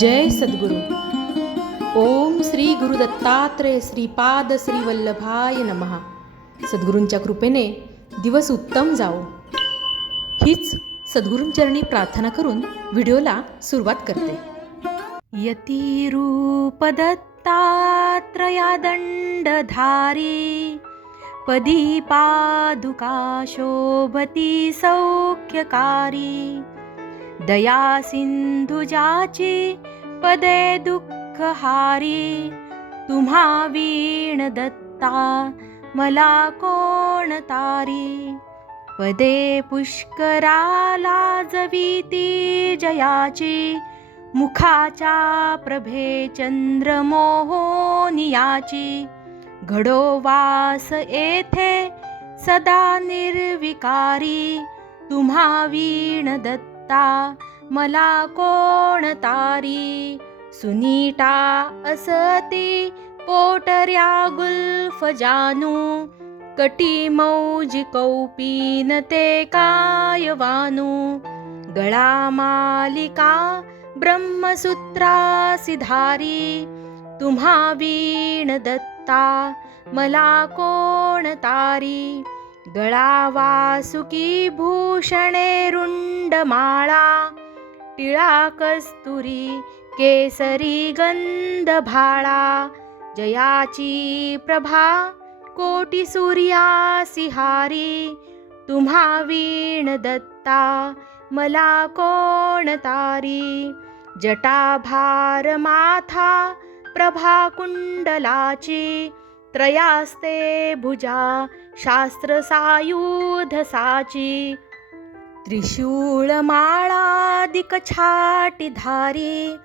जय सद्गुरू। ओम श्री गुरु दत्तात्रय श्रीपाद श्री वल्लभाय नमहा सद्गुरूंच्या कृपेने दिवस उत्तम जावो। हीच सद्गुरूंचरणी प्रार्थना करून व्हिडिओला सुरुवात करते। यतिरूप दत्तात्रया दंडधारी पदी पादुका शोभती सौख्यकारी दया सिंधुजाची पदे दुःख हारी तुम्हा वीण दत्ता मला कोण तारी? पदे पुष्कराला जवीती जयाची मुखाच्या प्रभे चंद्रमोहोनियाची. घडो वास येथे सदा निर्विकारी तुम्हा वीण दत्ता मला कोण तारी? सुनीटा असती पोटऱ्या गुल्फ जानू. कटी मौजी कौपीन ते काय वानू? गळा मालिका ब्रह्मसूत्रा सिधारी. तुम्हा वीण दत्ता मला कोण तारी? गळा वासुकी भूषणे रुंड माळा टिळा कस्तुरी केसरी गंध भाळा जयाची प्रभा कोटी सूर्या हारी तुम्हा वीण दत्ता मला कोण तारी जटाभार माथा प्रभा कुंडलाची त्रयास्ते भुजा शास्त्र सायुध साची त्रिशूळ माळादिक छाटी धारी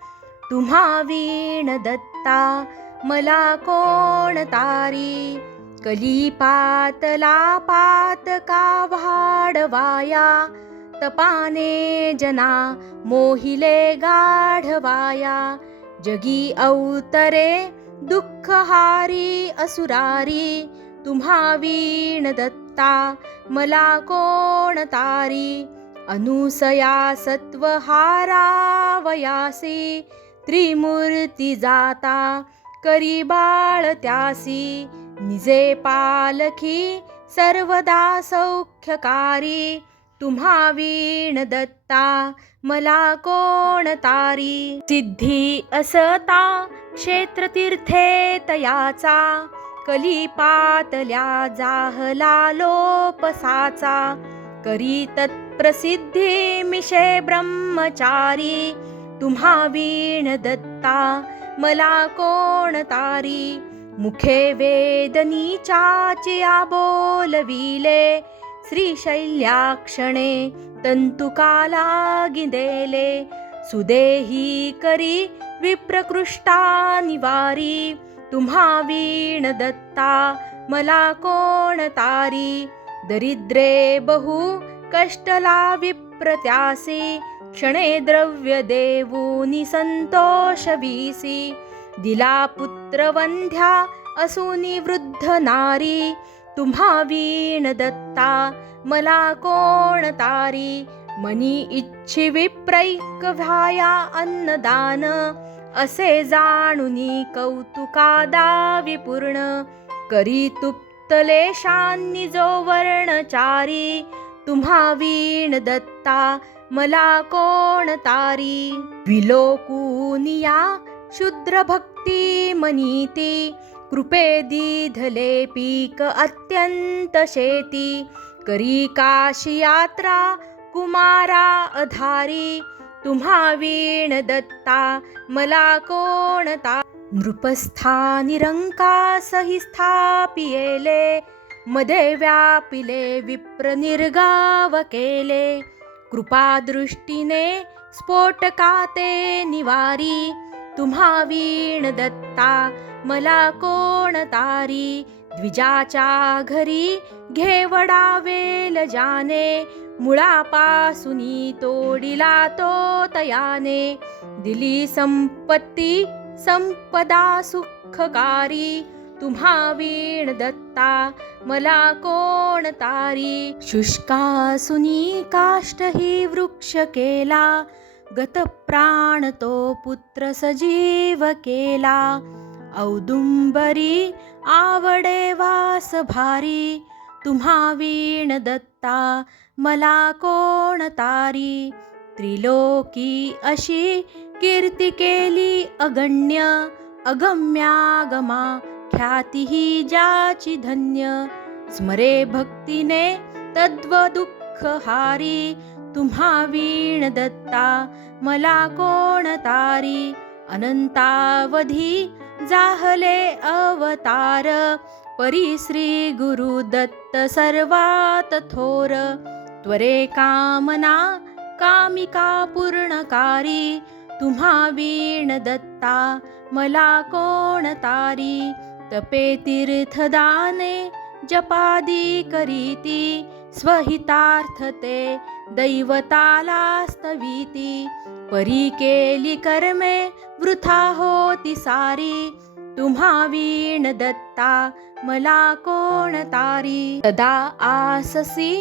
तुम्हा वीण दत्ता मला कोण तारी कलिपातला पातका वाढवाया तपाने जना मोहिले गाढवाया जगी अवतरे दुःखहारी असुरारी तुम्हा वीण दत्ता मला कोण तारी? अनुसया सत्वहारावयासी त्रिमूर्ती जाता करी बाळ त्यासी निजे पालखी सर्वदा सौख्यकारी तुम्हा वीण दत्ता मला कोण तारी? सिद्धी असता क्षेत्रतीर्थे तयाचा कलिपातल्या जाहला लोपसाचा करी तत्प्रसिद्धी मिशे ब्रह्मचारी तुम्हा वीण दत्ता मला कोण तारी? मुखे वेदनीचाचिया बोलविले श्रीशैल्याक्षणे तंतुकाला गिदेले सुदेही करी विप्रकृष्टा निवारी तुम्हा वीण दत्ता मला कोण तारी दरिद्रे बहु कष्टला विप्रत्यासी क्षणे द्रव्य देवूनी संतोष वीसी दिला पुत्र असुनी वृद्ध नारी तुम्हा वीण दत्ता मला कोण तारी? मनी इच्छी विप्रैक व्हाया अन्नदान असे जाणुनी कौतुकादा विपूर्ण. करी तुप्तले शान्नी जो वर्णचारी तुम्हा वीण दत्ता मला कोण तारी? विलोकुनिया शुद्र भक्ती मनीती कृपे दीधले पीक अत्यंत शेती. करी काशी यात्रा कुमारा अधारी. तुम्हा वीण दत्ता मला कोणता नृपस्था निरंका निरंकासहि स्थापियेले. मध्ये व्यापिले विप्र निर्गाव केले. कृपादृष्टीने स्फोटकाते निवारी. तुम्हा वीण दत्ता मला कोण तारी? द्विजाच्या घरी घेवडावेल जाने मुळापासुनी तोडिला तो तयाने. दिली संपत्ती संपदा सुखकारी तुम्हा वीण दत्ता मला कोण तारी? शुष्कासुनी काष्ट ही वृक्ष केला गतप्राण तो पुत्र सजीव केला. औदुंबरी आवडे वास भारी. तुम्हा वीण दत्ता मला कोण तारी? त्रिलोकी अशी कीर्ती केली अगण्य. अगम्यागमा ख्याती ही ज्याची धन्य. स्मरे भक्तीने तद्व दुःख हारी. तुम्हा वीण दत्ता मला कोण तारी? अनंतावधी जाहले अवतार परी श्री गुरु दत्त सर्वात थोर. त्वरे कामना कामिका पूर्णकारी तुम्हा वीण दत्ता मला कोण तारी? तपे तीर्थदाने जपादी करीती स्वहितार्थते दैवतालास्तवीती परी केली कर्मे वृथा होती सारी। तुम्हा वीण दत्ता मला कोण तारी। तदा आससी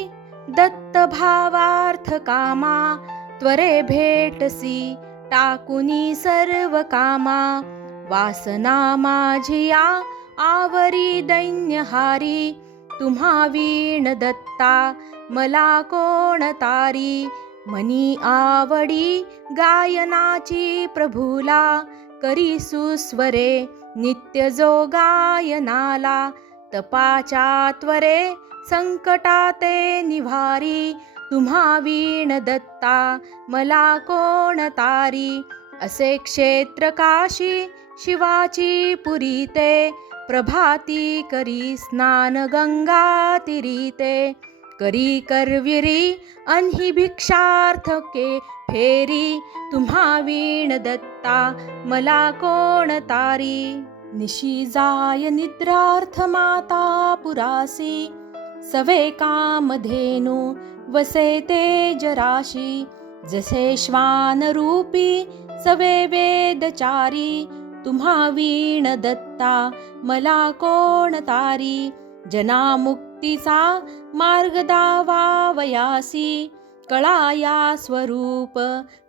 दत्त भावार्थ कामा त्वरे भेटसी टाकुनी सर्व कामा वासना माझिया आवरी दैन्यहारी। तुम्हा वीण दत्ता मला कोण तारी? मनी आवडी गायनाची प्रभूला करी सुस्वरे नित्य जो गायनाला तपाच्या त्वरे संकटाते निवारी. तुम्हा वीण दत्ता मला कोण तारी? असे क्षेत्र काशी शिवाची पुरीते प्रभाती करी स्नान गंगा तिरीते करी करविरी अन्ही भिक्षार्थ के फेरी तुम्हा वीण दत्ता मला कोण तारी? निशी जाय निद्रार्थ माता पुरासी सवे कामधेनु वसे तेजराशी जसे श्वान रूपी सवे वेदचारी तुम्हा वीण दत्ता मला कोण तारी? जना मुक्तीचा मार्ग दावावयासी कळाया स्वरूप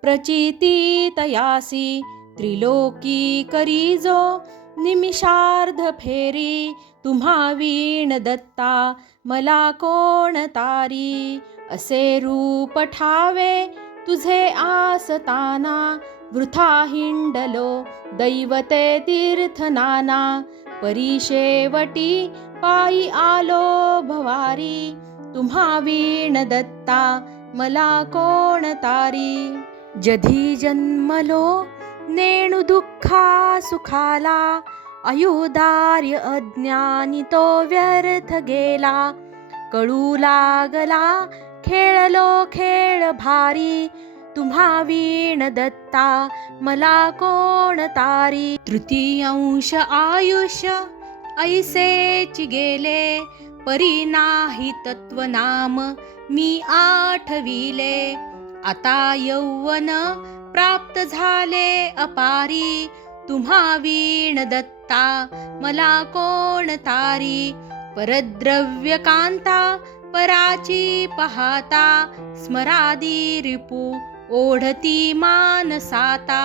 प्रचिती तयासी त्रिलोकी करी जो निमिषार्ध फेरी तुम्हा वीण दत्ता मला कोण तारी? असे रूप ठावे तुझे आसताना वृथा हिंडलो दैवते तीर्थ नाना परिशेवटी पायी आलो भवारी तुम्हा वीण दत्ता मला कोण तारी? जधी जन्मलो नेणू दुःखा सुखाला अयुदार्य अज्ञानी तो व्यर्थ गेला कळू लागला खेळलो खेळ भारी. तुम्हा वीण दत्ता मला कोण तारी? तृतीयांश आयुष्य ऐसेची गेले. परी नाही तत्वनाम मी आठविले. आता यौवन प्राप्त झाले अपारी. तुम्हा वीण दत्ता मला कोण तारी? परद्रव्य कांता पराची पाहता स्मरादी रिपू ओढती मानसाता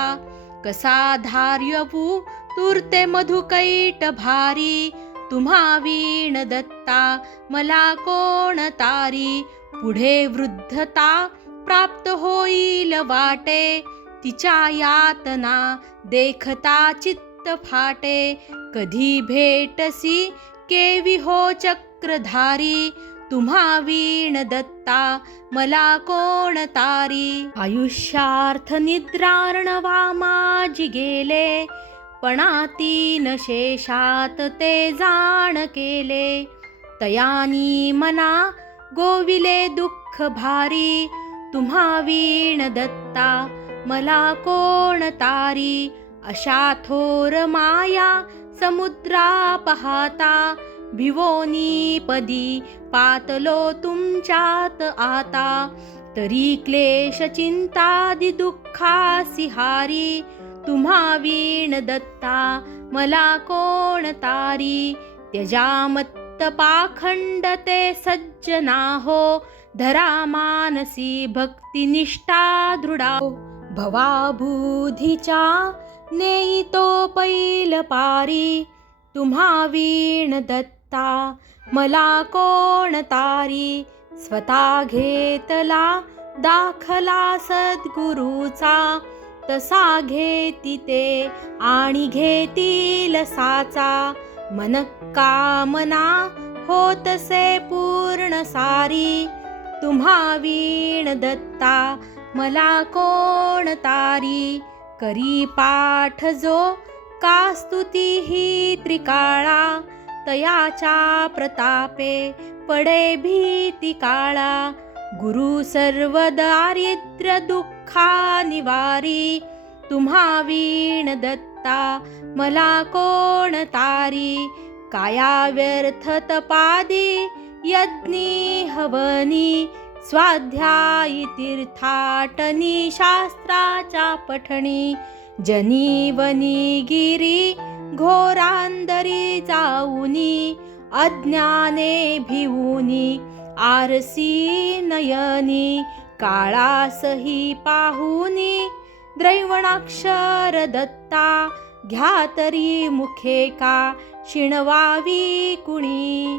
कसा धार्यवू तुरते मधुकैट भारी. तुम्हा वीण दत्ता मला कोण तारी. पुढे वृद्धता प्राप्त होईल वाटे. तिच्या यातना देखता चित्त फाटे. कधी भेटसी केवी हो चक्रधारी. तुम्हा वीण दत्ता मला कोण तारी? आयुष्यार्थ निद्रार्णवा माझी गेले पणातीन शेषात ते जाण केले. तयानी मना गोविले दुःख भारी तुम्हा वीण दत्ता मला कोण तारी? अशा थोर माया समुद्रा पाहता भिवोनी पदी पातलो तुमच्यात आता. तरी क्लेश चिंतादि दुःखा सिहारी. तुम्हा वीण दत्ता मला कोण तारी? त्यजामत्त पाखंड ते सज्जना हो. धरा मानसी भक्तिनिष्ठा दृढा हो. भवाबुधीच्या नेईतो पैल पारी. तुम्हा वीण दत्ता मला कोण तारी? स्वतः घेतला दाखला सद्गुरूचा. तसा घेती ते आणि घेतील साचा. मन कामना होतसे पूर्ण सारी. तुम्हा वीण दत्ता मला कोण तारी? करी पाठ जो का स्तुती ही त्रिकाळा? तयाच्या प्रतापे पडे भीती काळा. गुरु सर्व दारिद्र्य दुःखा निवारी. तुम्हा वीण दत्ता मला कोण तारी? काया व्यर्थ तपादी यज्ञी हवनी. स्वाध्यायी तीर्थाटनी शास्त्राच्या पठणी जनीवनी गिरी घोरांदरी जाऊनी अज्ञाने भिवूनी आरसी नयनी काळासही पाहुनी द्रैवणाक्षर दत्ता घ्या तरी मुखे का शिणवावी कुणी?